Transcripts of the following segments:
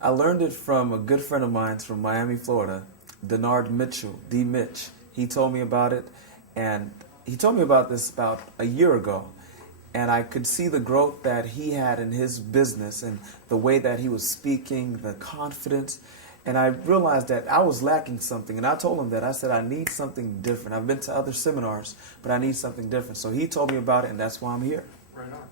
I learned it from a good friend of mine from Miami, Florida, Denard Mitchell, D. Mitch. He told me about it, and he told me about this about a year ago. And I could see the growth that he had in his business and the way that he was speaking, the confidence. And I realized that I was lacking something. And I told him that. I said, I need something different. I've been to other seminars, but I need something different. So he told me about it, and that's why I'm here. Right on.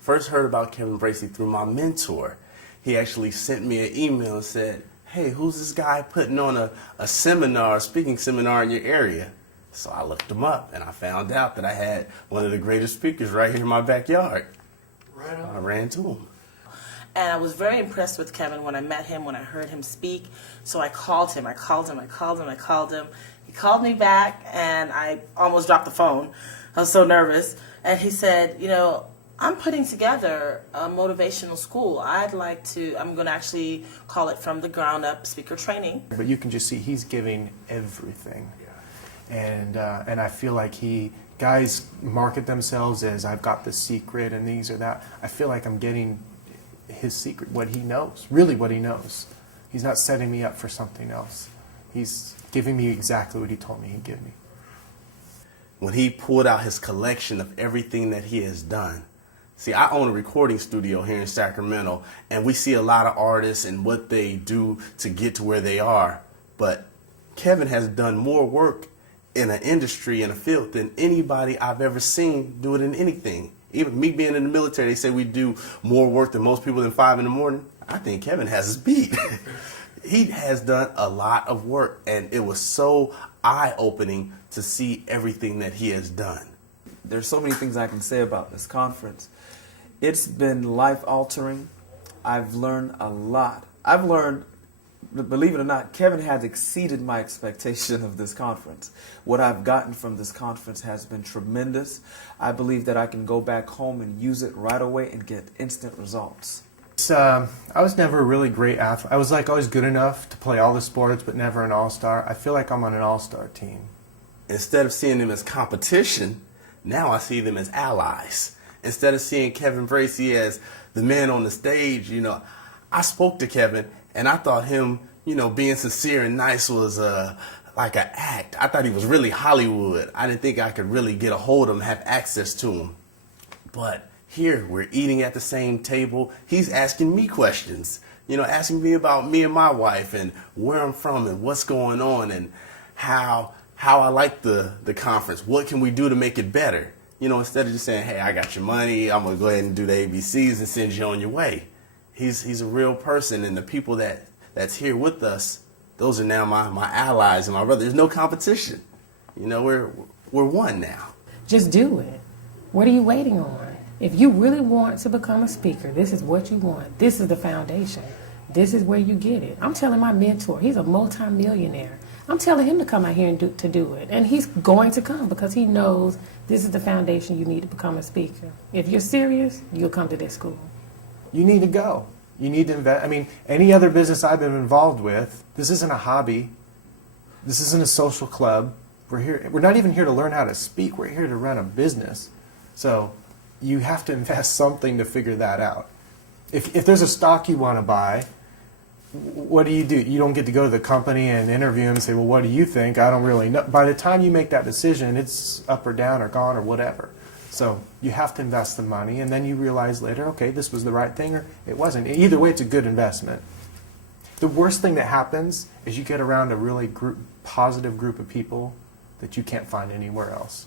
First heard about Kevin Bracy through my mentor. He actually sent me an email and said, hey, who's this guy putting on a seminar, a speaking seminar in your area? So I looked him up, and I found out that I had one of the greatest speakers right here in my backyard. Right on. I ran to him. And I was very impressed with Kevin when I met him, when I heard him speak. So I called him. He called me back, and I almost dropped the phone. I was so nervous. And he said, you know, I'm putting together a motivational school. I'm going to actually call it From the Ground Up Speaker Training. But you can just see he's giving everything. And I feel like guys market themselves as I've got the secret and these or that. I feel like I'm getting his secret, what he knows, really what he knows. He's not setting me up for something else. He's giving me exactly what he told me he'd give me. When he pulled out his collection of everything that he has done. See, I own a recording studio here in Sacramento, and we see a lot of artists and what they do to get to where they are. But Kevin has done more work in an industry, in a field, than anybody I've ever seen do it in anything. Even me being in the military, they say we do more work than most people in 5 in the morning. I think Kevin has his beat. He has done a lot of work, and it was so eye-opening to see everything that he has done. There's so many things I can say about this conference. It's been life-altering. I've learned a lot. I've learned, believe it or not, Kevin has exceeded my expectation of this conference. What I've gotten from this conference has been tremendous. I believe that I can go back home and use it right away and get instant results. I was never a really great athlete. I was like always good enough to play all the sports, but never an all-star. I feel like I'm on an all-star team. Instead of seeing them as competition, now I see them as allies. Instead of seeing Kevin Bracy as the man on the stage, you know, I spoke to Kevin, and I thought him, you know, being sincere and nice was like an act. I thought he was really Hollywood. I didn't think I could really get a hold of him, have access to him. But here, we're eating at the same table. He's asking me questions, you know, asking me about me and my wife and where I'm from and what's going on and how I like the conference. What can we do to make it better? You know, instead of just saying, hey, I got your money, I'm going to go ahead and do the ABCs and send you on your way. He's a real person, and the people that's here with us, those are now my allies and my brothers. There's no competition. You know, we're one now. Just do it. What are you waiting on? If you really want to become a speaker, this is what you want. This is the foundation. This is where you get it. I'm telling my mentor, he's a multi-millionaire. I'm telling him to come out here and do it. And he's going to come because he knows this is the foundation you need to become a speaker. If you're serious, you'll come to this school. You need to go. You need to invest. I mean, any other business I've been involved with, this isn't a hobby. This isn't a social club. We're not even here to learn how to speak. We're here to run a business. So you have to invest something to figure that out. If there's a stock you want to buy, what do? You don't get to go to the company and interview them and say, well, what do you think? I don't really know. By the time you make that decision, it's up or down or gone or whatever. So you have to invest the money, and then you realize later, okay, this was the right thing or it wasn't. Either way, it's a good investment. The worst thing that happens is you get around a really positive group of people that you can't find anywhere else.